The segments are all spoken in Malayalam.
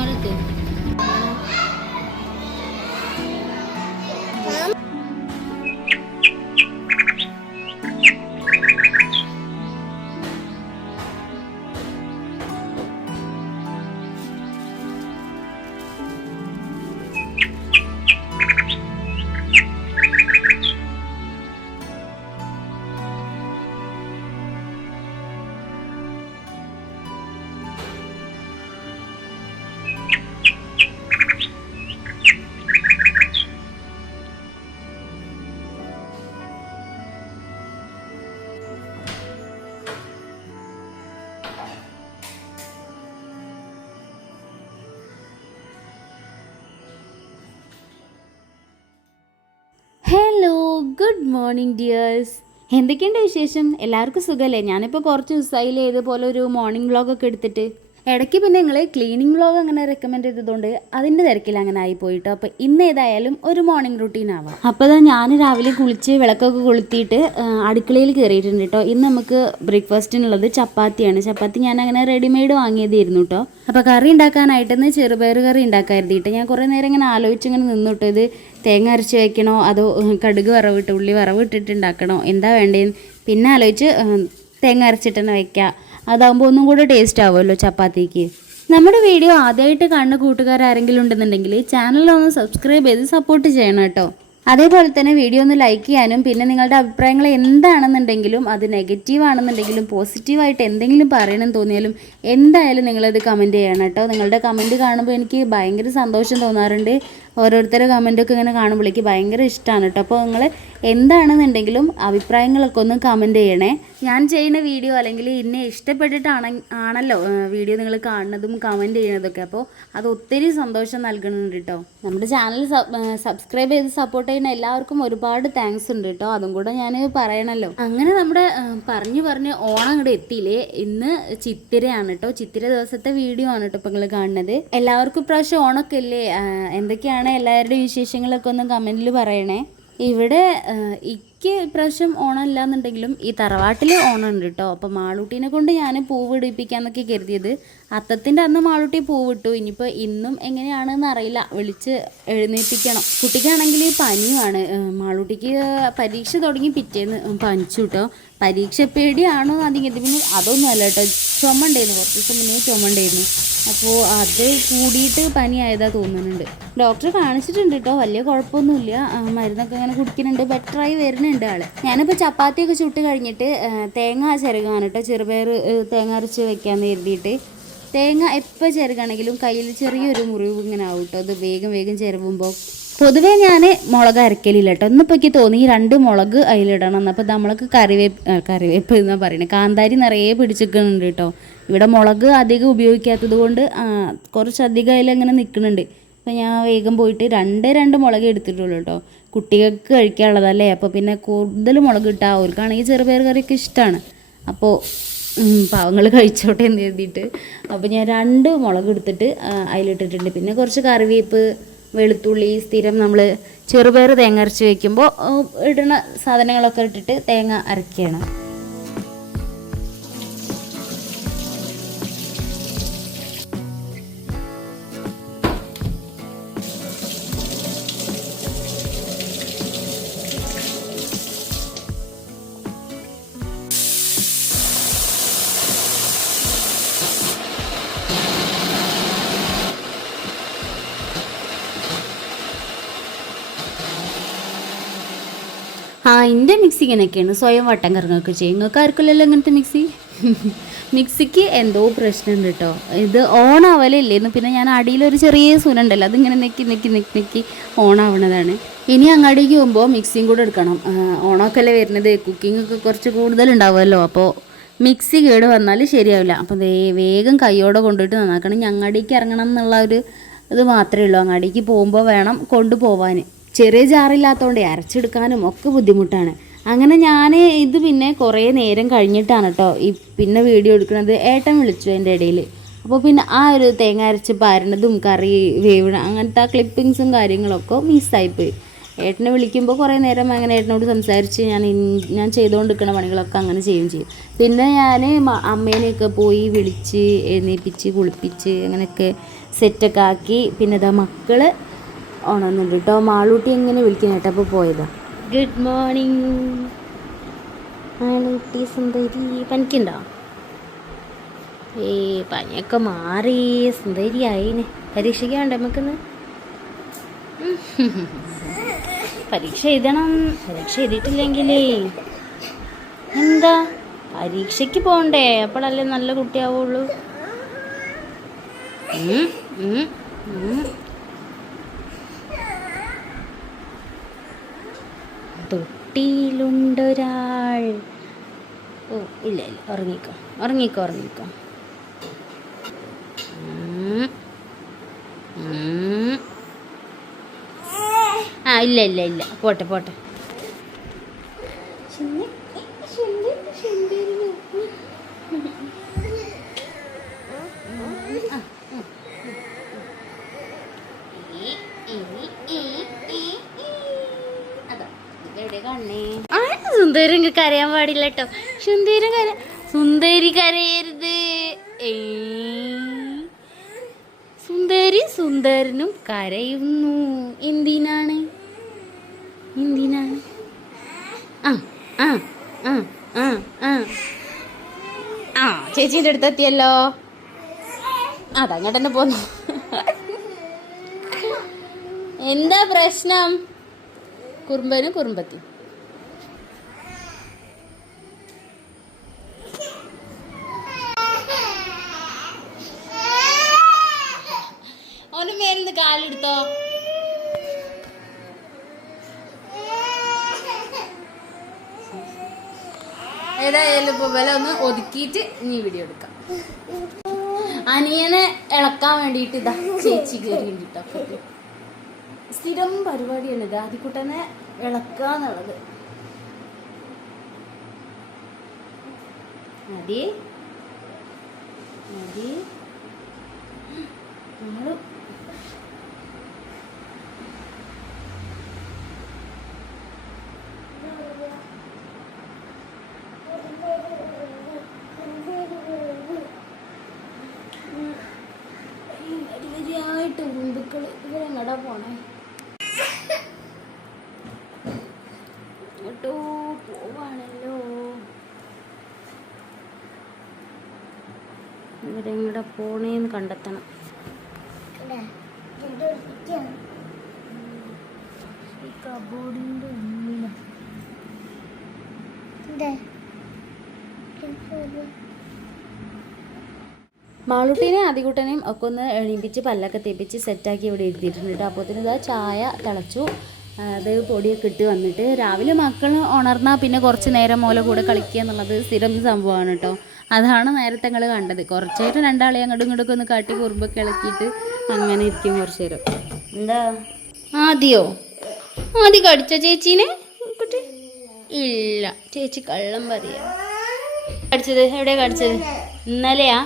അവർക്ക് ഹലോ, ഗുഡ് മോർണിംഗ് ഡിയേഴ്സ്. എന്തൊക്കെയുണ്ട് വിശേഷം? എല്ലാവർക്കും സുഖമല്ലേ? ഞാനിപ്പോൾ കുറച്ച് ദിവസമായില്ലേ ഇതുപോലെ ഒരു മോർണിംഗ് വ്ളോഗൊക്കെ എടുത്തിട്ട്. ഇടയ്ക്ക് പിന്നെ നിങ്ങൾ ക്ലീനിങ് വ്ളോഗ് അങ്ങനെ റെക്കമെൻഡ് ചെയ്തതുകൊണ്ട് അതിൻ്റെ തിരക്കിൽ അങ്ങനെ ആയിപ്പോയിട്ടോ. അപ്പോൾ ഇന്ന് ഏതായാലും ഒരു മോർണിംഗ് റുട്ടീൻ ആവാം. അപ്പോൾ അതാ ഞാൻ രാവിലെ കുളിച്ച് വിളക്കൊക്കെ കൊളുത്തിയിട്ട് അടുക്കളയിൽ കയറിയിട്ടുണ്ട് കേട്ടോ. ഇന്ന് നമുക്ക് ബ്രേക്ക്ഫാസ്റ്റിനുള്ളത് ചപ്പാത്തിയാണ്. ചപ്പാത്തി ഞാൻ അങ്ങനെ റെഡിമെയ്ഡ് വാങ്ങിയതായിരുന്നു കേട്ടോ. അപ്പോൾ കറി ഉണ്ടാക്കാനായിട്ടെന്ന് ചെറുപയർ കറി ഉണ്ടാക്കാതിട്ട് ഞാൻ കുറേ നേരം ഇങ്ങനെ ആലോചിച്ചിങ്ങനെ നിന്നിട്ടോ. ഇത് തേങ്ങ അരച്ച് വയ്ക്കണോ അതോ കടുക് വറവിട്ട് ഉള്ളി വറവിട്ടിട്ട് ഉണ്ടാക്കണോ എന്താ വേണ്ടതെന്ന് പിന്നെ ആലോചിച്ച് തേങ്ങ അരച്ചിട്ട് തന്നെ വയ്ക്കാം. അതാകുമ്പോൾ ഒന്നും കൂടെ ടേസ്റ്റ് ആവുമല്ലോ ചപ്പാത്തിക്ക്. നമ്മുടെ വീഡിയോ ആദ്യമായിട്ട് കാണുന്ന കൂട്ടുകാരെങ്കിലും ഉണ്ടെന്നുണ്ടെങ്കിൽ ചാനലൊന്ന് സബ്സ്ക്രൈബ് ചെയ്ത് സപ്പോർട്ട് ചെയ്യണം കേട്ടോ. അതേപോലെ തന്നെ വീഡിയോ ഒന്ന് ലൈക്ക് ചെയ്യാനും പിന്നെ നിങ്ങളുടെ അഭിപ്രായങ്ങൾ എന്താണെന്നുണ്ടെങ്കിലും അത് നെഗറ്റീവ് ആണെന്നുണ്ടെങ്കിലും പോസിറ്റീവായിട്ട് എന്തെങ്കിലും പറയണമെന്ന് തോന്നിയാലും എന്തായാലും നിങ്ങളത് കമൻറ്റ് ചെയ്യണം കേട്ടോ. നിങ്ങളുടെ കമൻറ്റ് കാണുമ്പോൾ എനിക്ക് ഭയങ്കര സന്തോഷം തോന്നാറുണ്ട്. ഓരോരുത്തരുടെ കമൻറ്റൊക്കെ ഇങ്ങനെ കാണുമ്പോഴേക്ക് ഭയങ്കര ഇഷ്ടമാണ് കേട്ടോ. അപ്പോൾ നിങ്ങൾ എന്താണെന്നുണ്ടെങ്കിലും അഭിപ്രായങ്ങളൊക്കെ ഒന്ന് കമൻറ്റ് ചെയ്യണേ. ഞാൻ ചെയ്യുന്ന വീഡിയോ അല്ലെങ്കിൽ എന്നെ ഇഷ്ടപ്പെട്ടിട്ടാണല്ലോ വീഡിയോ നിങ്ങൾ കാണുന്നതും കമൻറ്റ് ചെയ്യുന്നതൊക്കെ. അപ്പോൾ അത് ഒത്തിരി സന്തോഷം നൽകുന്നുണ്ട് കേട്ടോ. നമ്മുടെ ചാനൽ സബ്സ്ക്രൈബ് ചെയ്ത് സപ്പോർട്ട് ചെയ്യുന്ന എല്ലാവർക്കും ഒരുപാട് താങ്ക്സ് ഉണ്ട് കേട്ടോ. അതും കൂടെ ഞാൻ പറയണമല്ലോ. അങ്ങനെ നമ്മുടെ പറഞ്ഞ് ഓണം ഇവിടെ എത്തിയില്ലേ. ഇന്ന് ചിത്തിരയാണ് കേട്ടോ. ചിത്തിര ദിവസത്തെ വീഡിയോ ആണ് കേട്ടോ ഇപ്പോൾ നിങ്ങൾ കാണുന്നത്. എല്ലാവർക്കും ഇപ്രാവശ്യം ഓണമൊക്കെ ഇല്ലേ? എന്തൊക്കെയാണ് എല്ലാവരുടെയും വിശേഷങ്ങളൊക്കെ ഒന്ന് കമൻറ്റിൽ പറയണേ. ഇവിടെ എനിക്ക് ഇപ്രാവശ്യം ഓണം ഇല്ലാന്നുണ്ടെങ്കിലും ഈ തറവാട്ടിൽ ഓണം ഉണ്ട് കേട്ടോ. അപ്പോൾ മാളൂട്ടീനെ കൊണ്ട് ഞാൻ പൂവ് ഇടിപ്പിക്കാന്നൊക്കെ കരുതിയത്. അത്തത്തിൻ്റെ അന്ന് മാളൂട്ടി പൂവിട്ടു. ഇനിയിപ്പോൾ ഇന്നും എങ്ങനെയാണെന്ന് അറിയില്ല, വിളിച്ച് എഴുന്നേൽപ്പിക്കണം. കുട്ടിക്കാണെങ്കിൽ പനിയുമാണ്. മാളൂട്ടിക്ക് പരീക്ഷ തുടങ്ങി പിറ്റേന്ന് പനിച്ചു കേട്ടോ. പരീക്ഷ പേടിയാണോ പിന്നെ അതൊന്നും അല്ല കേട്ടോ. ചുമ ഉണ്ടായിരുന്നു, കുറച്ച് ദിവസം മുന്നേ ചുമ ഉണ്ടായിരുന്നു. അപ്പോൾ അത് കൂടിയിട്ട് പനിയായതാ തോന്നുന്നുണ്ട്. ഡോക്ടറെ കാണിച്ചിട്ടുണ്ട് കേട്ടോ. വലിയ കുഴപ്പമൊന്നുമില്ല. മരുന്നൊക്കെ അങ്ങനെ കുടിക്കുന്നുണ്ട്. ബെറ്ററായി വരുന്നുണ്ട് ആൾ. ഞാനിപ്പോൾ ചപ്പാത്തിയൊക്കെ ചുട്ട് കഴിഞ്ഞിട്ട് തേങ്ങ ചിരകാണ് കേട്ടോ. ചെറുപയർ തേങ്ങ അരച്ച് വെക്കാമെന്ന് കരുതിയിട്ട്. തേങ്ങ എപ്പോൾ ചിരകാണെങ്കിലും കയ്യിൽ ചെറിയൊരു മുറിവ് ഇങ്ങനെ ആവും കേട്ടോ. അത് വേഗം ചിരവുമ്പോൾ. പൊതുവേ ഞാൻ മുളക് അരക്കലില്ല കേട്ടോ. ഇന്നിപ്പോൾ എനിക്ക് തോന്നി 2 മുളക് അതിലിടണം. അപ്പോൾ നമ്മൾക്ക് കറിവേപ്പ് എന്നാണ് പറയുന്നത്. കാന്താരി നിറയെ പിടിച്ചിരിക്കുന്നുണ്ട് കേട്ടോ. ഇവിടെ മുളക് അധികം ഉപയോഗിക്കാത്തത് കൊണ്ട് കുറച്ചധികം അതിലിങ്ങനെ നിൽക്കുന്നുണ്ട്. അപ്പോൾ ഞാൻ വേഗം പോയിട്ട് 2 മുളക് എടുത്തിട്ടുള്ളൂ കേട്ടോ. കുട്ടികൾക്ക് കഴിക്കാനുള്ളതല്ലേ. അപ്പോൾ പിന്നെ കൂടുതൽ മുളക് ഇട്ടാൽ അവർക്കാണെങ്കിൽ ചെറുപയർ കറിയൊക്കെ ഇഷ്ടമാണ്. അപ്പോൾ പാവങ്ങൾ കഴിച്ചോട്ടെ എന്ന് എഴുതിയിട്ട് അപ്പോൾ ഞാൻ 2 മുളക് എടുത്തിട്ട് അതിലിട്ടിട്ടുണ്ട്. പിന്നെ കുറച്ച് കറിവേപ്പ്, വെളുത്തുള്ളി, സ്ഥിരം നമ്മൾ ചെറുപയർ തേങ്ങ അരച്ച് വയ്ക്കുമ്പോൾ ഇടുന്ന സാധനങ്ങളൊക്കെ ഇട്ടിട്ട് തേങ്ങ അരയ്ക്കുകയാണ്. എൻ്റെ മിക്സി ഇങ്ങനെയൊക്കെയാണ്, സ്വയം വട്ടം കറങ്ങുകയൊക്കെ ചെയ്യും. നിങ്ങൾക്ക് ആർക്കില്ലല്ലോ ഇങ്ങനത്തെ മിക്സി? മിക്സിക്ക് എന്തോ പ്രശ്നമുണ്ട് കേട്ടോ. ഇത് ഓണാവലില്ലേന്ന്. പിന്നെ ഞാൻ അടിയിലൊരു ചെറിയ സുനുണ്ടല്ലോ, അതിങ്ങനെ നെക്കി ഓണാവണതാണ്. ഇനി അങ്ങാടിക്ക് പോകുമ്പോൾ മിക്സിയും കൂടെ എടുക്കണം. ഓണമൊക്കെ അല്ലേ വരുന്നത്, കുക്കിങ്ങൊക്കെ കുറച്ച് കൂടുതലുണ്ടാവുമല്ലോ. അപ്പോൾ മിക്സി കേട് വന്നാൽ ശരിയാവില്ല. അപ്പോൾ വേഗം കൈയോടെ കൊണ്ടുപോയിട്ട് നന്നാക്കണം. ഇനി അങ്ങാടിക്ക് ഇറങ്ങണം എന്നുള്ള ഒരു ഇത് മാത്രമേ ഉള്ളൂ. അങ്ങാടിക്ക് പോകുമ്പോൾ വേണം കൊണ്ടുപോകാൻ. ചെറിയ ജാറില്ലാത്തതുകൊണ്ട് അരച്ചെടുക്കാനും ഒക്കെ ബുദ്ധിമുട്ടാണ്. അങ്ങനെ ഞാൻ ഇത് പിന്നെ കുറേ നേരം കഴിഞ്ഞിട്ടാണ് കേട്ടോ പിന്നെ വീഡിയോ എടുക്കുന്നത്. ഏട്ടൻ വിളിച്ചു എൻ്റെ ഇടയിൽ. അപ്പോൾ പിന്നെ ആ ഒരു തേങ്ങ അരച്ച് പാരണതും കറി വേവണം അങ്ങനത്തെ ക്ലിപ്പിങ്സും കാര്യങ്ങളൊക്കെ മിസ്സായിപ്പോയി. ഏട്ടനെ വിളിക്കുമ്പോൾ കുറേ നേരം അങ്ങനെ ഏട്ടനോട് സംസാരിച്ച് ഞാൻ ചെയ്തുകൊണ്ടിരിക്കുന്ന പണികളൊക്കെ അങ്ങനെ ചെയ്യും. പിന്നെ ഞാൻ അമ്മേനെയൊക്കെ പോയി വിളിച്ച് എഴുന്നേൽപ്പിച്ച് കുളിപ്പിച്ച് അങ്ങനെയൊക്കെ സെറ്റൊക്കെ ആക്കി. പിന്നെ ഇതാ മക്കൾ ഉണർന്നുണ്ട് കേട്ടോ. മാളൂട്ടി എങ്ങനെ വിളിക്കുന്ന കേട്ടപ്പോൾ പോയതാ. ഗുഡ് മോർണിംഗ് മാളൂട്ടി സുന്ദരി. പനിക്കുണ്ടോ? പനിയൊക്കെ മാറി സുന്ദരിയായിന്. പരീക്ഷയ്ക്കാണ്ട് നമുക്കിന്ന് പരീക്ഷ എഴുതണം. പരീക്ഷ എഴുതിയിട്ടില്ലെങ്കിലേ എന്താ, പരീക്ഷയ്ക്ക് പോകണ്ടേ? അപ്പോഴല്ലേ നല്ല കുട്ടിയാവുള്ളൂ. തൊട്ടിയിലുണ്ടൊരാൾ. ഓ ഇല്ല ഉറങ്ങിക്കോ. ഇല്ല പോട്ടെ. സുന്ദരം കരയാൻ പാടില്ല കേട്ടോ. സുന്ദരി കരയരുത്. സുന്ദരി സുന്ദരനും കരയുന്നു. എന്തിനാണ്? ചേച്ചീൻ്റെ അടുത്ത് എത്തിയല്ലോ. അതങ്ങോട്ട് തന്നെ പോന്നു. എന്താ പ്രശ്നം? കുറുമ്പനും കുറുമ്പത്തി ഓന് മേലിന്ന് കാലെടുത്തോ. ഏതായാലും ഇപ്പോൾ വില ഒന്ന് ഒതുക്കിയിട്ട് ഇനി വീഡിയോ എടുക്കാം. അനിയനെ ഇളക്കാൻ വേണ്ടിയിട്ട് ഇതാ ചേച്ചി കയറി വേണ്ടിട്ടോ. സ്ഥിരം പരിപാടിയാണ് ഇത്, ആദ്യക്കുട്ടനെ ഇളക്കാന്നുള്ളത്. മതി നമ്മള് വരിയായിട്ട് ബന്ധുക്കള് ഇവരെങ്ങടാ പോണേ? കേട്ടോ പോവാണല്ലോ. ഇവരെങ്ങടെ പോണേന്ന് കണ്ടെത്തണം. ഈ കബോർഡിന്റെ ഉള്ളിലാണ്. മാളൂട്ടീനെ ആദ്യകൂട്ടനെയും ഒക്കെ ഒന്ന് എണീപ്പിച്ച് പല്ലൊക്കെ തേപ്പിച്ച് സെറ്റാക്കി ഇവിടെ ഇരുത്തിയിട്ടുണ്ട് കേട്ടോ. അപ്പോഴത്തേനും ഇതാ ചായ തിളച്ചു. അത് പൊടിയൊക്കെ ഇട്ട് വന്നിട്ട് രാവിലെ മക്കൾ ഉണർന്നാൽ പിന്നെ കുറച്ച് നേരം മോലെ കൂടെ കളിക്കുക എന്നുള്ളത് സ്ഥിരം സംഭവമാണ് കേട്ടോ. അതാണ് നേരത്തെ ഞങ്ങൾ കണ്ടത്. കുറച്ച് നേരം രണ്ടാളെ അങ്ങോട്ടും ഇങ്ങോട്ടൊക്കെ ഒന്ന് കാട്ടി കുറുമ്പൊക്കെ ഇളക്കിയിട്ട് അങ്ങനെ ഇരിക്കും കുറച്ച് നേരം. എന്താ ആദ്യം കടിച്ചോ ചേച്ചീനെ? ഇല്ല, ചേച്ചി കള്ളം പറയാ. കടിച്ചത് എവിടെയാ കടിച്ചത്? ഇന്നലെയാ?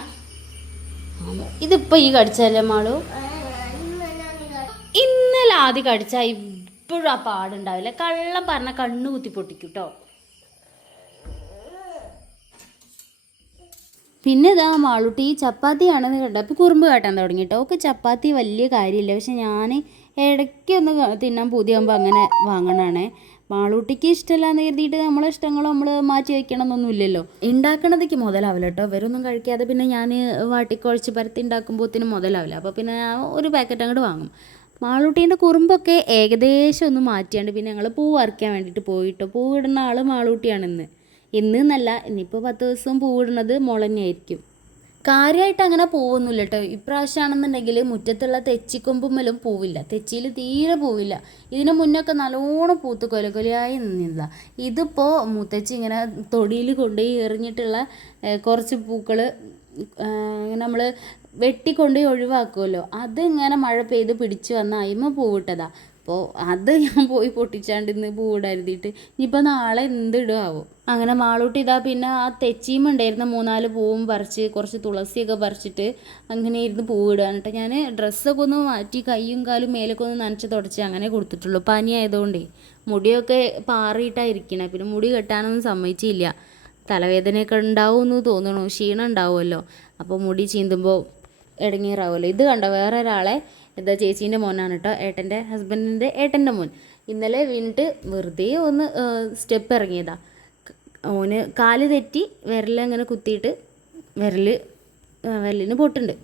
ഇതിപ്പോ ഈ കടിച്ചല്ലേ മാളു? ഇന്നലെ ആദ്യം കടിച്ചാ ഇപ്പോഴും ആ പാടുണ്ടാവില്ല. കള്ളം പറഞ്ഞ കണ്ണു കുത്തി പൊട്ടിക്കും കേട്ടോ. പിന്നെ ഇതാ മാളൂട്ടി ചപ്പാത്തിയാണെന്ന് കണ്ടപ്പോൾ കുറുമ്പ് കാട്ടാൻ തുടങ്ങി കേട്ടോ. ഒക്കെ ചപ്പാത്തി വലിയ കാര്യമില്ല, പക്ഷെ ഞാൻ ഇടയ്ക്കൊന്ന് തിന്നാൻ പൂതിയാകുമ്പോൾ അങ്ങനെ വാങ്ങണാണേ. മാളൂട്ടിക്ക് ഇഷ്ടമല്ലാന്ന് കരുതിയിട്ട് നമ്മളെ ഇഷ്ടങ്ങൾ നമ്മൾ മാറ്റി വയ്ക്കണം എന്നൊന്നുമില്ലല്ലോ. ഉണ്ടാക്കണതൊക്കെ മുതലാവില്ല കേട്ടോ. ഇവരൊന്നും കഴിക്കാതെ പിന്നെ ഞാൻ വാട്ടിക്കുഴച്ച് പരത്തി ഉണ്ടാക്കുമ്പോഴത്തേനും മുതലാവില്ല. അപ്പോൾ പിന്നെ ഒരു പാക്കറ്റ് അങ്ങോട്ട് വാങ്ങും. മാളൂട്ടീൻ്റെ കുറുമ്പൊക്കെ ഏകദേശം ഒന്ന് മാറ്റിയാണ്ട് പിന്നെ ഞങ്ങൾ പൂ പറിക്കാൻ വേണ്ടിയിട്ട് പോയിട്ടോ. പൂവിടുന്ന ആൾ മാളൂട്ടിയാണ് ഇന്ന് എന്നല്ല, ഇനിയിപ്പോൾ 10 ദിവസം പൂവിടുന്നത് മുളഞ്ഞായിരിക്കും. കാര്യമായിട്ട് അങ്ങനെ പൂവൊന്നുമില്ല കേട്ടോ. ഇപ്രാവശ്യമാണെന്നുണ്ടെങ്കിൽ മുറ്റത്തുള്ള തെച്ചിക്കൊമ്പുമ്മലും പൂവില്ല. തെച്ചിയിൽ തീരെ പൂവില്ല. ഇതിന് മുന്നൊക്കെ നല്ലോണം പൂത്ത് കൊലകൊലയായി നിന്നതാണ്. ഇതിപ്പോൾ മുത്തച്ചി ഇങ്ങനെ തൊടിയിൽ കൊണ്ടുപോയി എറിഞ്ഞിട്ടുള്ള കുറച്ച് പൂക്കൾ നമ്മൾ വെട്ടിക്കൊണ്ടുപോയി ഒഴിവാക്കുമല്ലോ, അതിങ്ങനെ മഴ പെയ്ത് പിടിച്ച് വന്ന അയിമ പൂവിട്ടതാണ്. അപ്പോൾ അത് ഞാൻ പോയി പൊട്ടിച്ചാണ്ട് ഇന്ന് പൂവിടായിരുന്നിട്ട് ഇനിയിപ്പോൾ നാളെ എന്തിടുമാവോ. അങ്ങനെ മാളൂട്ടി ഇതാ പിന്നെ ആ തെച്ചിയും ഉണ്ടായിരുന്ന 3-4 പൂവും പറിച്ച് കുറച്ച് തുളസിയൊക്കെ പറിച്ചിട്ട് അങ്ങനെ ഇരുന്ന് പൂവിടുകയാണ് കേട്ടോ. ഞാൻ ഡ്രസ്സൊക്കെ ഒന്ന് മാറ്റി കൈയും കാലും മേലൊക്കെ ഒന്ന് നനച്ച് തുടച്ച് അങ്ങനെ കൊടുത്തിട്ടുള്ളൂ. പനി ആയതുകൊണ്ടേ മുടിയൊക്കെ പാറിയിട്ടാണ് ഇരിക്കണേ. പിന്നെ മുടി കെട്ടാനൊന്നും സമ്മതിച്ചില്ല. തലവേദനയൊക്കെ ഉണ്ടാവുമെന്ന് തോന്നുന്നു, ക്ഷീണം ഉണ്ടാവുമല്ലോ, അപ്പോൾ മുടി ചീന്തുമ്പോൾ ഇടങ്ങേറാവുമല്ലോ. ഇത് കണ്ടോ വേറെ ഒരാളെ, എന്താ ചേച്ചീൻ്റെ മോനാണ് കേട്ടോ, ഏട്ടൻ്റെ ഹസ്ബൻഡിൻ്റെ ഏട്ടൻ്റെ മോൻ. ഇന്നലെ വീണിട്ട് വെറുതെ ഒന്ന് സ്റ്റെപ്പ് ഇറങ്ങിയതാ. ഓന് കാല് തെറ്റി വിരലങ്ങനെ കുത്തിയിട്ട് വിരലിന് പൊട്ടുണ്ട്.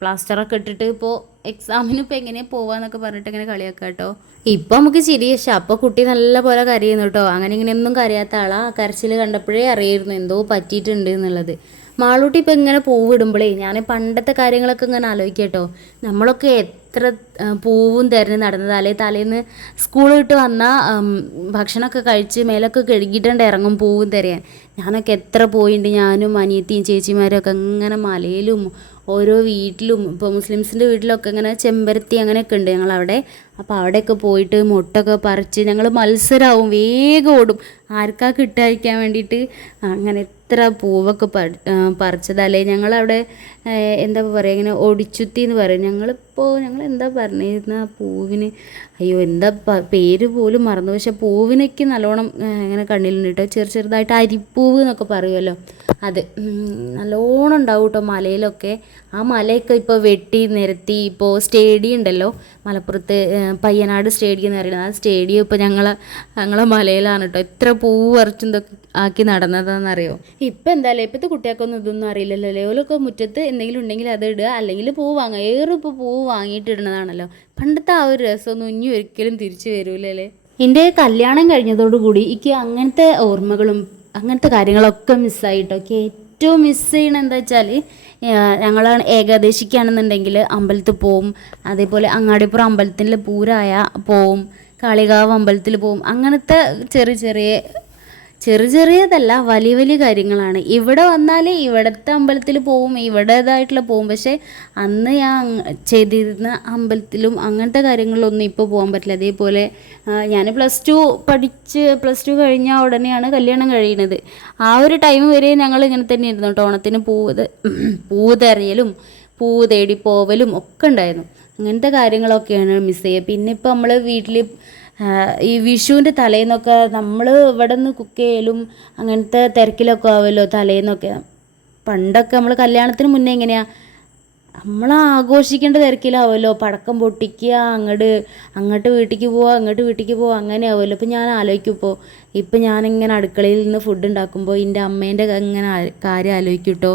പ്ലാസ്റ്ററൊക്കെ ഇട്ടിട്ട് ഇപ്പോൾ എക്സാമിന് ഇപ്പോൾ എങ്ങനെയാണ് പോവാന്നൊക്കെ പറഞ്ഞിട്ട് ഇങ്ങനെ കളിയാക്കാം കേട്ടോ. ഇപ്പം നമുക്ക് ചിരി, പക്ഷെ അപ്പോൾ കുട്ടി നല്ല പോലെ കരയുന്നു കേട്ടോ. അങ്ങനെ ഇങ്ങനെയൊന്നും കരയാത്ത ആളാ. കരച്ചിൽ കണ്ടപ്പോഴേ അറിയായിരുന്നു എന്തോ പറ്റിയിട്ടുണ്ട് എന്നുള്ളത്. മാളൂട്ടി ഇപ്പം ഇങ്ങനെ പൂവിടുമ്പോഴേ ഞാൻ പണ്ടത്തെ കാര്യങ്ങളൊക്കെ ഇങ്ങനെ ആലോചിക്കാം കേട്ടോ. നമ്മളൊക്കെ എത്ര പൂവും തിരഞ്ഞ് നടന്നതല്ലേ. തലേന്ന് സ്കൂൾ വിട്ട് വന്നാൽ ഭക്ഷണമൊക്കെ കഴിച്ച് മേലൊക്കെ കഴുകിയിട്ടുണ്ട് ഇറങ്ങും പൂവും തിരയാൻ. ഞാനൊക്കെ എത്ര പോയിട്ടുണ്ട്, ഞാനും അനിയത്തിയും ചേച്ചിമാരും ഒക്കെ ഇങ്ങനെ മലയിലും ഓരോ വീട്ടിലും. ഇപ്പോൾ മുസ്ലിംസിൻ്റെ വീട്ടിലൊക്കെ ഇങ്ങനെ ചെമ്പരത്തി അങ്ങനെയൊക്കെ ഉണ്ട് ഞങ്ങളവിടെ. അപ്പോൾ അവിടെയൊക്കെ പോയിട്ട് മുട്ടൊക്കെ പറിച്ച് ഞങ്ങൾ മത്സരമാവും, വേഗം ഓടും ആർക്കാ കിട്ടാതിരിക്കാൻ വേണ്ടിയിട്ട്. അങ്ങനെ എത്ര പൂവൊക്കെ പറിച്ചതല്ലേ. ഞങ്ങളവിടെ എന്താ പറയുക, ഇങ്ങനെ ഒടിച്ചുത്തി എന്ന് പറയും. ഞങ്ങൾ എന്താ പറഞ്ഞിരുന്ന ആ പൂവിന്, അയ്യോ എന്താ പേര് പോലും മറന്നു. പക്ഷെ പൂവിനൊക്കെ നല്ലോണം ഇങ്ങനെ കണ്ണിലുണ്ട് കേട്ടോ. ചെറുതായിട്ട് അരിപ്പൂവ് എന്നൊക്കെ പറയുമല്ലോ, അത് നല്ലോണം ഉണ്ടാവും കേട്ടോ മലയിലൊക്കെ. ആ മലയൊക്കെ ഇപ്പോൾ വെട്ടി നിരത്തി. ഇപ്പോൾ സ്റ്റേഡിയം ഉണ്ടല്ലോ മലപ്പുറത്ത്, പയ്യനാട് സ്റ്റേഡിയം എന്ന് പറയുന്നത്, ആ സ്റ്റേഡിയം ഇപ്പോൾ ഞങ്ങളെ മലയിലാണ് കേട്ടോ. എത്ര പൂവ് പറിച്ചും ഇതൊക്കെ ആക്കി നടന്നതാണെന്നറിയോ. ഇപ്പം എന്തായാലും ഇപ്പോഴത്തെ കുട്ടികൾക്കൊന്നും ഇതൊന്നും അറിയില്ലല്ലോ. ഓലൊക്കെ മുറ്റത്ത് എന്തെങ്കിലും ഉണ്ടെങ്കിൽ അത് ഇടുക, അല്ലെങ്കിൽ പൂവ് വാങ്ങുക. ഇപ്പോൾ പൂവ് വാങ്ങിയിട്ട് ഇടുന്നതാണല്ലോ. പണ്ടത്തെ ആ ഒരു രസമൊന്നും ഇനി ഒരിക്കലും തിരിച്ചു വരൂലല്ലേ. എൻ്റെ കല്യാണം കഴിഞ്ഞതോടുകൂടി എനിക്ക് അങ്ങനത്തെ ഓർമ്മകളും അങ്ങനത്തെ കാര്യങ്ങളൊക്കെ മിസ്സായിട്ടൊക്കെ. ഏറ്റവും മിസ് ചെയ്യണം എന്താ വെച്ചാൽ, ഞങ്ങൾ ഏകാദശിക്കാണെന്നുണ്ടെങ്കിൽ അമ്പലത്തിൽ പോവും. അതേപോലെ അങ്ങാടിപ്പുറം അമ്പലത്തിൽ പൂരായ പോവും, കാളികാവ് അമ്പലത്തിൽ പോവും. അങ്ങനത്തെ ചെറിയതല്ല, വലിയ വലിയ കാര്യങ്ങളാണ്. ഇവിടെ വന്നാൽ ഇവിടുത്തെ അമ്പലത്തിൽ പോവും, ഇവിടേതായിട്ടുള്ള പോവും. പക്ഷേ അന്ന് ഞാൻ ചെയ്തിരുന്ന അമ്പലത്തിലും അങ്ങനത്തെ കാര്യങ്ങളിലൊന്നും ഇപ്പോൾ പോകാൻ പറ്റില്ല. അതേപോലെ ഞാൻ പ്ലസ് ടു കഴിഞ്ഞ ഉടനെയാണ് കല്യാണം കഴിയുന്നത്. ആ ഒരു ടൈം വരെ ഞങ്ങൾ ഇങ്ങനെ തന്നെ ഇരുന്നു കേട്ടോ. ഓണത്തിന് പൂവ് തെരയലും പൂവ് തേടി പോവലും ഒക്കെ ഉണ്ടായിരുന്നു. അങ്ങനത്തെ കാര്യങ്ങളൊക്കെയാണ് മിസ് ചെയ്യുക. പിന്നെ ഇപ്പോൾ നമ്മൾ വീട്ടിൽ ഈ വിഷുവിൻ്റെ തലേന്നൊക്കെ നമ്മൾ ഇവിടെ നിന്ന് കുക്ക് ചെയ്യലും അങ്ങനത്തെ തിരക്കിലൊക്കെ ആവുമല്ലോ തലേന്നൊക്കെ. പണ്ടൊക്കെ നമ്മൾ കല്യാണത്തിന് മുന്നേ എങ്ങനെയാണ് നമ്മൾ ആഘോഷിക്കേണ്ട തിരക്കിലാവുമല്ലോ. പടക്കം പൊട്ടിക്കുക, അങ്ങോട്ട് വീട്ടിലേക്ക് പോവുക അങ്ങനെ ആവുമല്ലോ. അപ്പോൾ ഞാൻ ആലോചിക്കും, ഇപ്പം ഞാനിങ്ങനെ അടുക്കളയിൽ നിന്ന് ഫുഡ് ഉണ്ടാക്കുമ്പോൾ എൻ്റെ അമ്മേൻ്റെ ഇങ്ങനെ കാര്യം ആലോചിക്കും കേട്ടോ.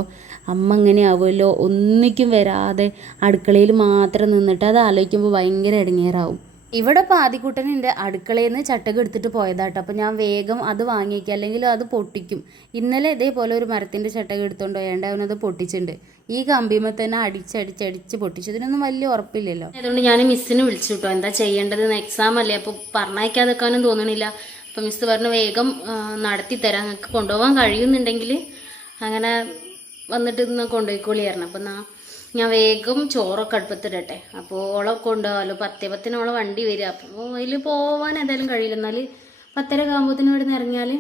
അമ്മ ഇങ്ങനെ ആവുമല്ലോ, ഒന്നിക്കും വരാതെ അടുക്കളയിൽ മാത്രം നിന്നിട്ട്. അത് ആലോചിക്കുമ്പോൾ ഭയങ്കര ഇടങ്ങേറാവും. ഇവിടെ ഇപ്പോൾ ആദ്യക്കുട്ടനിൻ്റെ അടുക്കളയിൽ നിന്ന് ചട്ടകം എടുത്തിട്ട് പോയതാട്ടോ. അപ്പോൾ ഞാൻ വേഗം അത് വാങ്ങിക്കുക, അല്ലെങ്കിൽ അത് പൊട്ടിക്കും. ഇന്നലെ ഇതേപോലെ ഒരു മരത്തിൻ്റെ ചട്ടകം എടുത്തുകൊണ്ട് പോയാണ്ട് അവനത് പൊട്ടിച്ചിട്ടുണ്ട്. ഈ കമ്പിമേ തന്നെ അടിച്ച് പൊട്ടിച്ചു. ഇതിനൊന്നും വലിയ ഉറപ്പില്ലല്ലോ. അതുകൊണ്ട് ഞാൻ മിസ്സിനെ വിളിച്ചു കേട്ടോ, എന്താ ചെയ്യേണ്ടതെന്ന്. എക്സാം അല്ലേ, അപ്പോൾ പറഞ്ഞയക്കാതെ വെക്കാനും തോന്നണില്ല. അപ്പോൾ മിസ്സ് പറഞ്ഞു വേഗം നടത്തി തരാം, നിങ്ങൾക്ക് കൊണ്ടുപോകാൻ കഴിയുന്നുണ്ടെങ്കിൽ അങ്ങനെ വന്നിട്ട് ഇന്ന് കൊണ്ടുപോയിക്കോളിയായിരുന്നു. അപ്പം ഞാൻ വേഗം ചോറൊക്കെ അടുപ്പത്തിടട്ടെ. അപ്പോൾ ഓളെ കൊണ്ടുപോകാമല്ലോ. 10:10 ഓളെ വണ്ടി വരിക. അപ്പോൾ അതിൽ പോകാൻ എന്തായാലും കഴിയില്ല. എന്നാൽ 10:30 ആകുമ്പോഴത്തേനും ഇവിടെ നിന്ന് ഇറങ്ങിയാൽ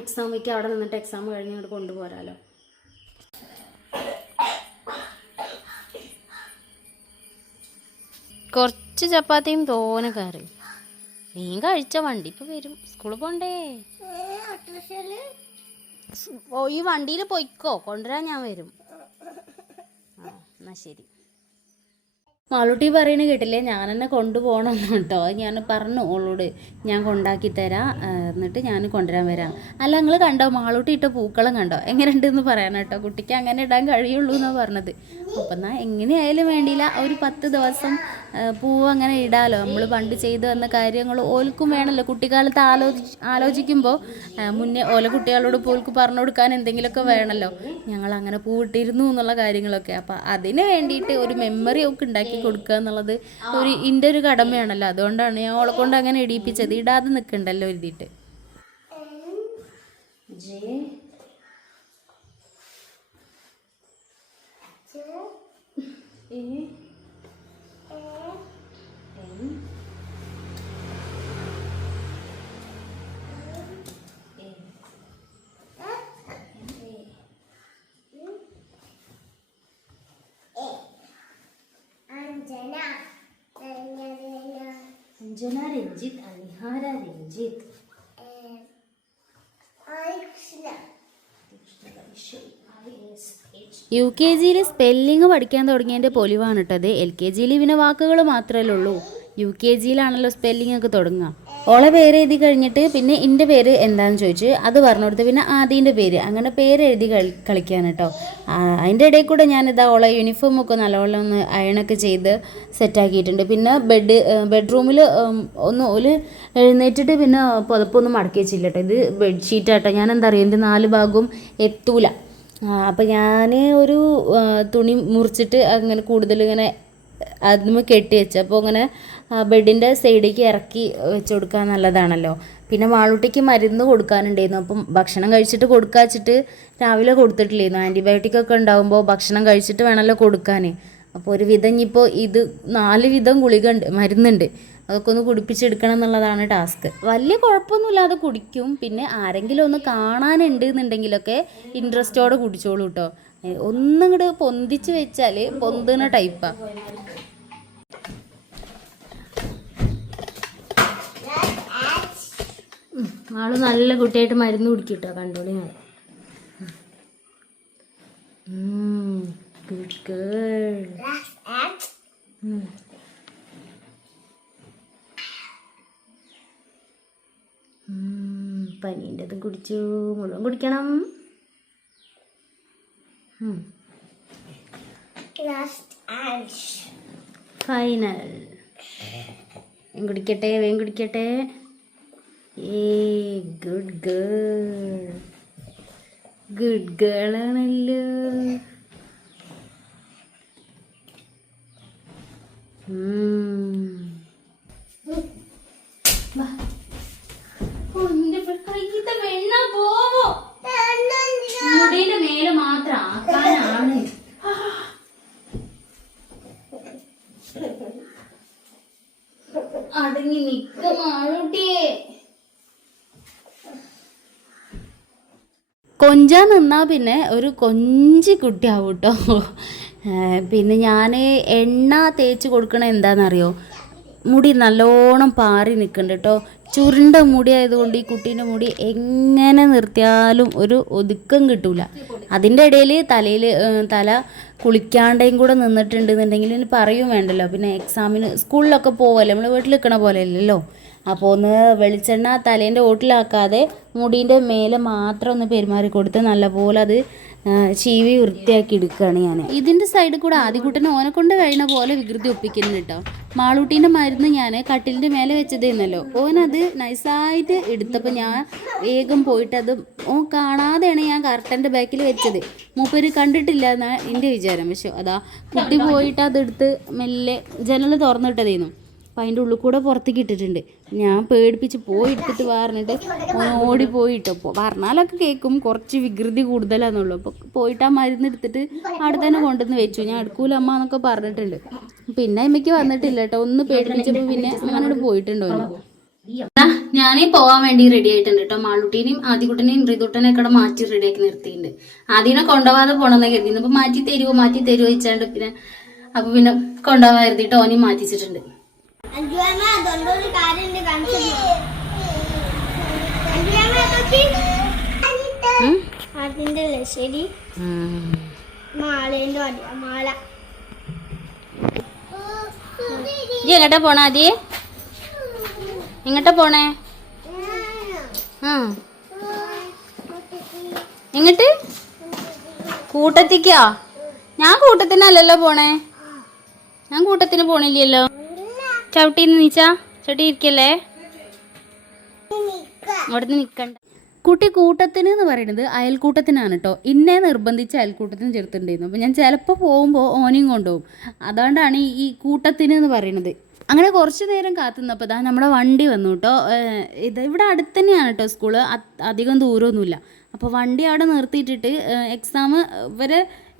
എക്സാം വയ്ക്കുക, അവിടെ നിന്നിട്ട് എക്സാം കഴിഞ്ഞ് ഇങ്ങോട്ട് കൊണ്ടുപോരാമല്ലോ. കുറച്ച് ചപ്പാത്തിയും തോനെ കറി. നീ കഴിച്ച വണ്ടി ഇപ്പോൾ വരും, സ്കൂളിൽ പോണ്ടേ. ഈ വണ്ടിയിൽ പോയിക്കോ, കൊണ്ടുവരാൻ ഞാൻ വരും. എന്നാൽ ശരി. മാളൂട്ടി പറയണ കേട്ടില്ലേ, ഞാൻ എന്നെ കൊണ്ടുപോകണം കേട്ടോ. ഞാൻ പറഞ്ഞു ഓളോട് ഞാൻ കൊണ്ടാക്കി തരാം, എന്നിട്ട് ഞാൻ കൊണ്ടുവരാൻ വരാം. അല്ല നിങ്ങൾ കണ്ടോ മാളൂട്ടി ഇട്ട പൂക്കളം കണ്ടോ, എങ്ങനെ ഉണ്ടെന്ന് പറയാൻ കേട്ടോ. കുട്ടിക്ക് അങ്ങനെ ഇടാൻ കഴിയുള്ളൂ എന്നാണ് പറഞ്ഞത്. അപ്പം എന്നാൽ എങ്ങനെയായാലും വേണ്ടിയില്ല, ഒരു 10 ദിവസം പൂവ് അങ്ങനെ ഇടാമല്ലോ. നമ്മൾ പണ്ട് ചെയ്തു വന്ന കാര്യങ്ങൾ ഓൽക്കും വേണമല്ലോ. കുട്ടിക്കാലത്ത് ആലോചിക്കുമ്പോൾ മുന്നേ ഓല കുട്ടികളോട് പോൽക്ക് പറഞ്ഞു കൊടുക്കാൻ എന്തെങ്കിലുമൊക്കെ വേണമല്ലോ. ഞങ്ങൾ അങ്ങനെ പൂവിട്ടിരുന്നു എന്നുള്ള കാര്യങ്ങളൊക്കെ. അപ്പം അതിന് വേണ്ടിയിട്ട് ഒരു മെമ്മറി ഒക്കെ ഉണ്ടാക്കി കൊടുക്കുക എന്നുള്ളത് എൻ്റെ ഒരു കടമയാണല്ലോ. അതുകൊണ്ടാണ് ഞാൻ ഓളെ കൊണ്ട് അങ്ങനെ ഇടിയിപ്പിച്ചത്. ഇടാതെ നിൽക്കണ്ടല്ലോ എഴുതിയിട്ട്. അഞ്ജന രഞ്ജിത്ത്, അനിഹാര രഞ്ജിത്ത്, യു കെ ജിയിൽ സ്പെല്ലിങ് പഠിക്കാൻ തുടങ്ങിയതിൻ്റെ പൊലിവാണ് കേട്ടത്. എൽ കെ ജിയിൽ പിന്നെ വാക്കുകൾ മാത്രമല്ലേ ഉള്ളൂ. യു കെ ജിയിലാണല്ലോ സ്പെല്ലിംഗ് ഒക്കെ തുടങ്ങുക. ഓളെ പേര് എഴുതി കഴിഞ്ഞിട്ട് പിന്നെ എൻ്റെ പേര് എന്താണെന്ന് ചോദിച്ച് അത് പറഞ്ഞു കൊടുത്ത് പിന്നെ ആദീൻ്റെ പേര് അങ്ങനെ പേര് എഴുതി കളിക്കാൻ കേട്ടോ. അതിൻ്റെ ഇടയിൽ കൂടെ ഞാനിതാ ഓളെ യൂണിഫോമൊക്കെ നല്ലവണ്ണം ഒന്ന് അയണൊക്കെ ചെയ്ത് സെറ്റാക്കിയിട്ടുണ്ട്. പിന്നെ ബെഡ്റൂമിൽ ഒന്ന് ഒരു എഴുന്നേറ്റിട്ട് പിന്നെ പുതപ്പൊന്നും മടക്കി വെച്ചില്ല കേട്ടോ. ഇത് ബെഡ്ഷീറ്റാട്ടോ. ഞാൻ എന്താ പറയുക, എൻ്റെ 4 ഭാഗവും എത്തൂല. അപ്പം ഞാൻ ഒരു തുണി മുറിച്ചിട്ട് അങ്ങനെ കൂടുതൽ ഇങ്ങനെ അതിന് കെട്ടി വെച്ചു. അപ്പോൾ ഇങ്ങനെ ബെഡിൻ്റെ സൈഡിലേക്ക് ഇറക്കി വെച്ച് കൊടുക്കാൻ നല്ലതാണല്ലോ. പിന്നെ മാളൂട്ടിക്ക് മരുന്ന് കൊടുക്കാനുണ്ടായിരുന്നു. അപ്പം ഭക്ഷണം കഴിച്ചിട്ട് കൊടുക്കാച്ചിട്ട് രാവിലെ കൊടുത്തിട്ടില്ലായിരുന്നു. ആൻറ്റിബയോട്ടിക്കൊക്കെ ഉണ്ടാകുമ്പോൾ ഭക്ഷണം കഴിച്ചിട്ട് വേണമല്ലോ കൊടുക്കാൻ. അപ്പോൾ ഒരു വിധം ഇനിയിപ്പോൾ ഇത് 4 വിധം ഗുളിക ഉണ്ട്, മരുന്നുണ്ട്. അതൊക്കെ ഒന്ന് കുടിപ്പിച്ചെടുക്കണം എന്നുള്ളതാണ് ടാസ്ക്. വലിയ കുഴപ്പമൊന്നുമില്ലാതെ കുടിക്കും. പിന്നെ ആരെങ്കിലും ഒന്ന് കാണാനുണ്ട് എന്നുണ്ടെങ്കിലൊക്കെ ഇൻട്രസ്റ്റോടെ കുടിച്ചോളൂ കേട്ടോ. ഒന്നിങ്ങോട്ട് പൊന്തിച്ച് വെച്ചാൽ പൊന്തുന്ന ടൈപ്പാണ്. ആള് നല്ല കുട്ടിയായിട്ട് മരുന്ന് കുടിക്കട്ടോ, കണ്ടോളി. Good girl. പനീൻ്റെത് കുടിച്ചു, മുഴുവൻ കുടിക്കണം. ഫൈനൽ. കുടിക്കട്ടെ, വേഗം കുടിക്കട്ടെ. ഗുഡ് ഗേൾ, ഗുഡ് ഗേൾ ആണല്ലോ. മുടിയുടെ മേലെ മാത്രം ആക്കാനാണ്. അടങ്ങി നിക്ക മാളൂട്ടിയെ. കൊഞ്ചാൻ നിന്നാൽ പിന്നെ ഒരു കൊഞ്ചി കുട്ടിയാവും കേട്ടോ. പിന്നെ ഞാൻ എണ്ണ തേച്ച് കൊടുക്കണ എന്താണെന്നറിയോ, മുടി നല്ലോണം പാറി നിൽക്കുന്നുണ്ട് കേട്ടോ. ചുരുണ്ട മുടി ആയതുകൊണ്ട് ഈ കുട്ടീൻ്റെ മുടി എങ്ങനെ നിർത്തിയാലും ഒരു ഒതുക്കം കിട്ടൂല. അതിൻ്റെ ഇടയിൽ തല കുളിക്കാണ്ടേയും കൂടെ നിന്നിട്ടുണ്ടെന്നുണ്ടെങ്കിൽ ഇനി പറയും വേണ്ടല്ലോ. പിന്നെ എക്സാമിന് സ്കൂളിലൊക്കെ പോവല്ലേ, നമ്മൾ വീട്ടിൽ നിൽക്കണ പോലെ അല്ലല്ലോ. അപ്പോൾ ഒന്ന് വെളിച്ചെണ്ണ തലേൻ്റെ ഓട്ടിലാക്കാതെ മുടീൻ്റെ മേലെ മാത്രം ഒന്ന് പെരുമാറി കൊടുത്ത് നല്ലപോലെ അത് ചീവി വൃത്തിയാക്കി എടുക്കുകയാണ് ഞാൻ. ഇതിൻ്റെ സൈഡിൽ കൂടെ ആദ്യക്കുട്ടനെ ഓനെ കൊണ്ട് കഴിയുന്ന പോലെ വികൃതി ഒപ്പിക്കുന്നു കേട്ടോ. മാളൂട്ടീൻ്റെ മരുന്ന് ഞാൻ കട്ടിലിൻ്റെ മേലെ വെച്ചതേന്നല്ലോ. ഓനത് നൈസായിട്ട് എടുത്തപ്പോൾ ഞാൻ വേഗം പോയിട്ട് അത് ഓൻ കാണാതെയാണ് ഞാൻ കർട്ടൻ്റെ ബാക്കിൽ വെച്ചത്. മൂപ്പര് കണ്ടിട്ടില്ല എന്നാണ് എൻ്റെ വിചാരം. പക്ഷെ അതാ കുട്ടി പോയിട്ട് അതെടുത്ത് മെല്ലെ ജനൽ തുറന്നിട്ടതേന്നു. അപ്പം അതിൻ്റെ ഉള്ളിൽ കൂടെ പുറത്തേക്ക് ഇട്ടിട്ടുണ്ട്. ഞാൻ പേടിപ്പിച്ച് പോയി എടുത്തിട്ട് പറഞ്ഞിട്ട് ഓടിപ്പോയിട്ടോ. പറഞ്ഞാലൊക്കെ കേൾക്കും, കുറച്ച് വികൃതി കൂടുതലാണെന്നുള്ളൂ. അപ്പോൾ പോയിട്ട് ആ മരുന്ന് എടുത്തിട്ട് അവിടെ തന്നെ കൊണ്ടുവന്ന് വെച്ചു. ഞാൻ എടുക്കൂല അമ്മ എന്നൊക്കെ പറഞ്ഞിട്ടുണ്ട്. പിന്നെ അമ്മയ്ക്ക് വന്നിട്ടില്ല കേട്ടോ. ഒന്ന് പേടിപ്പിച്ചപ്പോൾ പിന്നെ അങ്ങനെ പോയിട്ടുണ്ടോ. ഞാനീ പോവാൻ വേണ്ടി റെഡി ആയിട്ടുണ്ട് കേട്ടോ. മാളൂട്ടീനെയും ആദ്യക്കുട്ടനെയും ഋതുട്ടനെ ഒക്കെ മാറ്റി റെഡിയാക്കി നിർത്തിയിട്ടുണ്ട്. ആദ്യനെ കൊണ്ടുപോകാതെ പോകണമെന്ന് കരുതിയിരുന്നു. അപ്പോൾ മാറ്റി തരുമോ വെച്ചാണ്ട് പിന്നെ അപ്പോൾ പിന്നെ കൊണ്ടുപോകാൻ കരുതിയിട്ട് ഓനെയും മാറ്റിച്ചിട്ടുണ്ട്. ശരി മാല എങ്ങട്ടാ പോണ ആദ്യേ? എങ്ങട്ടാ പോണേ? എങ്ങട്ട്? കൂട്ടത്തിക്കാ? ഞാൻ കൂട്ടത്തിനല്ലല്ലോ പോണേ. ഞാൻ കൂട്ടത്തിന് പോണില്ലല്ലോ. ചവിട്ടിന്ന് നീച്ചാ ചവിട്ടി ഇരിക്കല്ലേ, അവിടുന്ന് നിക്കണ്ട. കുട്ടി കൂട്ടത്തിന് എന്ന് പറയുന്നത് അയൽക്കൂട്ടത്തിനാണ് കേട്ടോ. ഇന്നെ നിർബന്ധിച്ച് അയൽക്കൂട്ടത്തിന് ചേർത്തിട്ടുണ്ടായിരുന്നു. അപ്പോൾ ഞാൻ ചിലപ്പോൾ പോകുമ്പോൾ ഓനെയും കൊണ്ടുപോകും. അതുകൊണ്ടാണ് ഈ കൂട്ടത്തിന് എന്ന് പറയുന്നത്. അങ്ങനെ കുറച്ച് നേരം കാത്തുനിന്നപ്പോൾ നമ്മുടെ വണ്ടി വന്നു കേട്ടോ. ഇവിടെ അടുത്ത് തന്നെയാണ് കേട്ടോ സ്കൂള്, അധികം ദൂരമൊന്നുമില്ല. അപ്പോൾ വണ്ടി അവിടെ നിർത്തിയിട്ടിട്ട്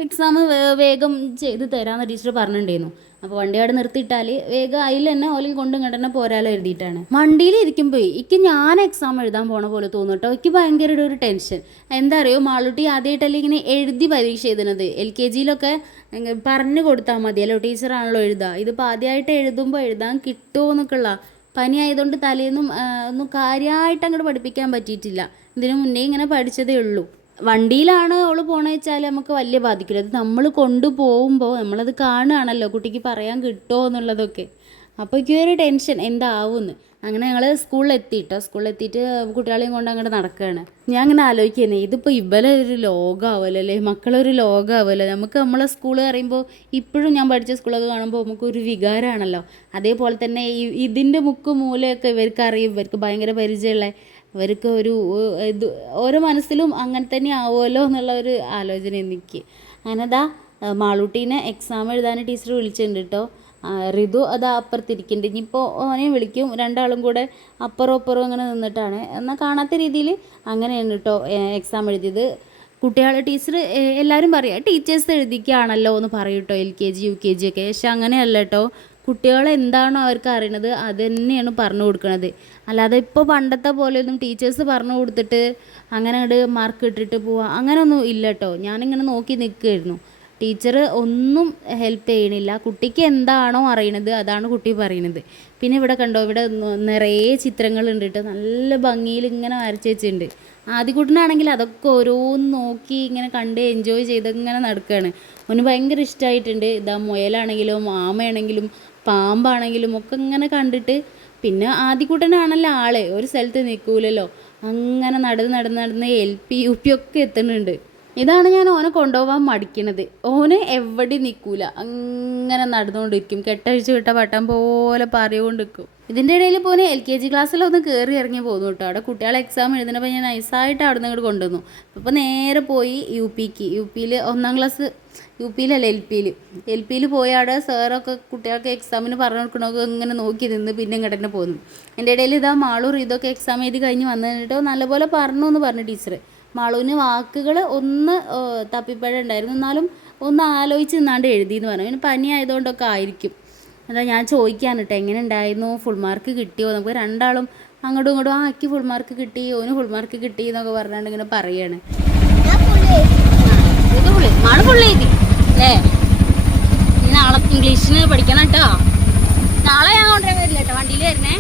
എക്സാം വേഗം ചെയ്ത് തരാമെന്ന് ടീച്ചർ പറഞ്ഞിട്ടുണ്ടായിരുന്നു. അപ്പോൾ വണ്ടി അവിടെ നിർത്തിയിട്ടാൽ വേഗം അതിൽ തന്നെ ഓലും കൊണ്ട് ഇങ്ങോട്ട് തന്നെ പോരാലോ എഴുതിയിട്ടാണ്. വണ്ടിയിൽ ഇരിക്കുമ്പോൾ എനിക്ക് ഞാൻ എക്സാം എഴുതാൻ പോണ പോലെ തോന്നും കേട്ടോ. എനിക്ക് ഭയങ്കര ഒരു ടെൻഷൻ. എന്താ അറിയോ, മാളൂട്ടി ആദ്യമായിട്ടല്ലേ ഇങ്ങനെ എഴുതി പരീക്ഷ എഴുതുന്നത്. എൽ കെ ജിയിലൊക്കെ പറഞ്ഞു കൊടുത്താൽ മതിയല്ലോ, ടീച്ചറാണല്ലോ എഴുതുക. ഇതിപ്പോൾ ആദ്യമായിട്ട് എഴുതുമ്പോൾ എഴുതാൻ കിട്ടുമോ എന്നൊക്കെയുള്ള പനി ആയതുകൊണ്ട് തലേന്നും ഒന്നും കാര്യമായിട്ട് അങ്ങോട്ട് പഠിപ്പിക്കാൻ പറ്റിയിട്ടില്ല. ഇതിനു മുന്നേ ഇങ്ങനെ പഠിച്ചതേ ഉള്ളൂ. വണ്ടിയിലാണ് അവൾ പോകണമെന്ന് വെച്ചാൽ നമുക്ക് വലിയ ബാധിക്കില്ല. അത് നമ്മൾ കൊണ്ടുപോകുമ്പോൾ നമ്മളത് കാണുകയാണല്ലോ കുട്ടിക്ക് പറയാൻ കിട്ടുമോ എന്നുള്ളതൊക്കെ. അപ്പോൾ എനിക്ക് ഒരു ടെൻഷൻ എന്താവുമെന്ന്. അങ്ങനെ ഞങ്ങൾ സ്കൂളിലെത്തിയിട്ട് കുട്ടികളെയും കൊണ്ട് അങ്ങോട്ട് നടക്കുകയാണ്. ഞാൻ അങ്ങനെ ആലോചിക്കുന്നത് ഇതിപ്പോൾ ഇവലെ ഒരു ലോകമാവുമല്ലോ അല്ലേ, മക്കളൊരു ലോകമാവുമല്ലോ. നമുക്ക് നമ്മളെ സ്കൂൾ പറയുമ്പോൾ ഇപ്പോഴും ഞാൻ പഠിച്ച സ്കൂളൊക്കെ കാണുമ്പോൾ നമുക്കൊരു വികാരമാണല്ലോ. അതേപോലെ തന്നെ ഇതിൻ്റെ മുക്ക് മൂലയൊക്കെ ഇവർക്ക് അറിയും, ഇവർക്ക് ഭയങ്കര പരിചയമുള്ള, ഇവർക്ക് ഒരു ഇത് ഓരോ മനസ്സിലും അങ്ങനെ തന്നെ ആവുമല്ലോ എന്നുള്ള ഒരു ആലോചന എനിക്ക്. അങ്ങനെ മാളൂട്ടീനെ എക്സാം എഴുതാൻ ടീച്ചർ വിളിച്ചിട്ടുണ്ട് കേട്ടോ. ഋതു അത് അപ്പുറത്തിരിക്കുന്നുണ്ട്. ഇനിയിപ്പോൾ ഓനെ വിളിക്കും. രണ്ടാളും കൂടെ അപ്പുറം അങ്ങനെ നിന്നിട്ടാണ്, എന്നാൽ കാണാത്ത രീതിയിൽ അങ്ങനെയാണ് കേട്ടോ എക്സാം എഴുതിയത്. കുട്ടികളെ ടീച്ചർ എല്ലാവരും പറയുക ടീച്ചേഴ്സ് എഴുതിക്കുകയാണല്ലോ എന്ന് പറയും കേട്ടോ, LKG UKG ഒക്കെ. പക്ഷെ അങ്ങനെയല്ല കേട്ടോ, കുട്ടികളെ എന്താണോ അവർക്ക് അറിയണത് അത് തന്നെയാണ് പറഞ്ഞു കൊടുക്കുന്നത്. അല്ലാതെ ഇപ്പോൾ പണ്ടത്തെ പോലെയൊന്നും ടീച്ചേഴ്സ് പറഞ്ഞു കൊടുത്തിട്ട് അങ്ങനെ അങ്ങോട്ട് മാർക്ക് ഇട്ടിട്ട് പോവുക അങ്ങനെയൊന്നും ഇല്ല കേട്ടോ. ഞാനിങ്ങനെ നോക്കി നിൽക്കുമായിരുന്നു. ടീച്ചർ ഒന്നും ഹെൽപ്പ് ചെയ്യണില്ല. കുട്ടിക്ക് എന്താണോ അറിയണത് അതാണ് കുട്ടി പറയണത്. പിന്നെ ഇവിടെ കണ്ടോ, ഇവിടെ നിറയെ ചിത്രങ്ങളുണ്ട് കേട്ടോ, നല്ല ഭംഗിയിൽ ഇങ്ങനെ വരച്ച് വെച്ചിട്ടുണ്ട്. ആദ്യക്കുട്ടനാണെങ്കിൽ അതൊക്കെ ഓരോന്ന് നോക്കി ഇങ്ങനെ കണ്ട് എൻജോയ് ചെയ്ത് ഇങ്ങനെ നടക്കുകയാണ്. അവന് ഭയങ്കര ഇഷ്ടമായിട്ടുണ്ട്. മുയലാണെങ്കിലും ആമയാണെങ്കിലും പാമ്പാണെങ്കിലും ഒക്കെ ഇങ്ങനെ കണ്ടിട്ട്. പിന്നെ ആദ്യക്കുട്ടനാണല്ലോ ആള്, ഒരു സ്ഥലത്ത് നിൽക്കൂലല്ലോ, അങ്ങനെ നടന്ന് LP UP ഒക്കെ എത്തുന്നുണ്ട്. ഇതാണ് ഞാൻ ഓനെ കൊണ്ടുപോകാൻ മടിക്കണത്. ഓന് എവിടെ നിൽക്കൂല, അങ്ങനെ നടന്നുകൊണ്ടിരിക്കും, കെട്ടഴിച്ച് വിട്ട പട്ടം പോലെ പറഞ്ഞുകൊണ്ടിരിക്കും. ഇതിൻ്റെ ഇടയിൽ പോനെ LKG ക്ലാസ്സിലൊന്ന് കയറി ഇറങ്ങി പോകുന്നു കേട്ടോ. അവിടെ കുട്ടികളെ എക്സാം എഴുതുന്നപ്പോൾ ഞാൻ നൈസായിട്ട് അവിടെ നിന്ന് ഇങ്ങോട്ട് കൊണ്ടുവന്നു. അപ്പോൾ നേരെ പോയി UPയിൽ 1ാം ക്ലാസ്, UPയിലല്ല LPയിൽ പോയി അവിടെ സാറൊക്കെ കുട്ടികൾക്ക് എക്സാമിന് പറഞ്ഞു കൊടുക്കണമൊക്കെ ഇങ്ങനെ നോക്കി നിന്ന് പിന്നെ ഇങ്ങോട്ട് തന്നെ പോന്നു. എൻ്റെ ഇടയിൽ മാളൂർ ഇതൊക്കെ എക്സാം എഴുതി കഴിഞ്ഞ് വന്നിട്ടോ നല്ലപോലെ പറഞ്ഞു എന്ന് പറഞ്ഞു ടീച്ചർ. മാളൂന് വാക്കുകൾ ഒന്ന് തപ്പിപ്പഴ ഉണ്ടായിരുന്നു, എന്നാലും ഒന്ന് ആലോചിച്ച് നിന്നാണ്ട് എഴുതിയെന്ന് പറഞ്ഞു. പിന്നെ പനി ആയതുകൊണ്ടൊക്കെ ആയിരിക്കും. അതാ ഞാൻ ചോദിക്കാണ് കേട്ടോ, എങ്ങനെ ഉണ്ടായിരുന്നു, ഫുൾ മാർക്ക് കിട്ടിയോ. നമുക്ക് രണ്ടാളും അങ്ങോട്ടും ഇങ്ങോട്ടും ആക്കി ഫുൾ മാർക്ക് കിട്ടി, ഓന് ഫുൾ മാർക്ക് കിട്ടി എന്നൊക്കെ പറഞ്ഞാണ്ട് ഇങ്ങനെ പറയാണ്. മാള് ഫുൾ എഴുതി അല്ലേ. നാളെ ഇംഗ്ലീഷിന് പഠിക്കണം കേട്ടോ. നാളെ ഞാൻ കൊണ്ടുവരാൻ വരില്ല കേട്ടോ, വണ്ടിയിൽ വരുന്നേ.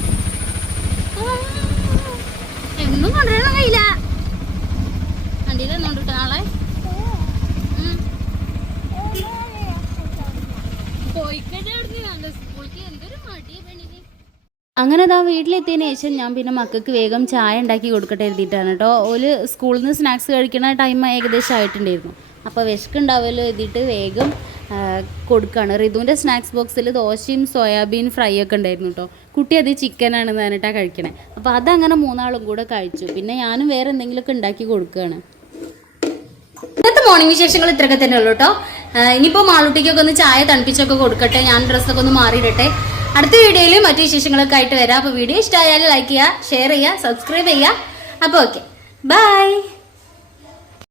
എന്നും കൊണ്ടുവരാൻ കഴിയില്ല, വണ്ടിയിൽ വന്നോണ്ട് കേട്ടോ നാളെ. അങ്ങനെ വീട്ടിലെത്തിയതിന് ശേഷം ഞാൻ പിന്നെ മക്കൾക്ക് വേഗം ചായ ഉണ്ടാക്കി കൊടുക്കട്ടെ എഴുതിയിട്ടാണ് കേട്ടോ. ഒരു സ്കൂളിൽ നിന്ന് സ്നാക്സ് കഴിക്കുന്ന ടൈം ഏകദേശം ആയിട്ടുണ്ടായിരുന്നു. അപ്പോൾ വിശക്കുണ്ടാവുമല്ലോ എഴുതിയിട്ട് വേഗം കൊടുക്കുകയാണ്. ഋതുവിൻ്റെ സ്നാക്സ് ബോക്സിൽ ദോശയും സോയാബീൻ ഫ്രൈ ഒക്കെ ഉണ്ടായിരുന്നു കേട്ടോ. കുട്ടി അത് ചിക്കനാണെന്ന് പറഞ്ഞിട്ടാണ് കഴിക്കണേ. അപ്പോൾ അതങ്ങനെ 3 കൂടെ കഴിച്ചു. പിന്നെ ഞാനും വേറെ എന്തെങ്കിലുമൊക്കെ ഉണ്ടാക്കി കൊടുക്കുകയാണ്. ഇന്നത്തെ മോർണിംഗ് വിശേഷങ്ങൾ ഇത്രയൊക്കെ തന്നെ ഉള്ളൂ കേട്ടോ. ഇനിയിപ്പോൾ മാളൂട്ടിക്കൊക്കെ ഒന്ന് ചായ തണുപ്പിച്ചൊക്കെ കൊടുക്കട്ടെ, ഞാൻ ഡ്രസ്സൊക്കെ ഒന്ന് മാറിയിടട്ടെ. അടുത്ത വീഡിയോയിൽ മറ്റു വിശേഷങ്ങളൊക്കെ ആയിട്ട് വരാം. അപ്പോൾ വീഡിയോ ഇഷ്ടമായാലും ലൈക്ക് ചെയ്യുക, ഷെയർ ചെയ്യുക, സബ്സ്ക്രൈബ് ചെയ്യുക. അപ്പോൾ ഓക്കെ, ബൈ.